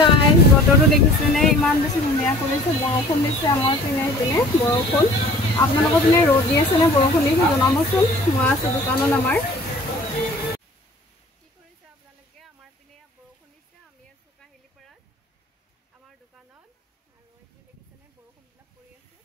নাই বতৰটো দেখিছেনে ইমান বেছি ধুনীয়া কৰিছে বৰষুণ দিছে আমাৰ পিনে বৰষুণ আপোনালোকৰ পিনে ৰ'দ দি আছে নে বৰষুণ দিছে জনাবচোন মই আছোঁ দোকানত আমাৰ কি কৰিছে আপোনালোকে আমাৰ পিনে বৰষুণ দিছে আমি আছোঁ কাহিলীপাৰাত আমাৰ দোকানত আৰু এইটো দেখিছেনে বৰষুণবিলাক পৰি আছে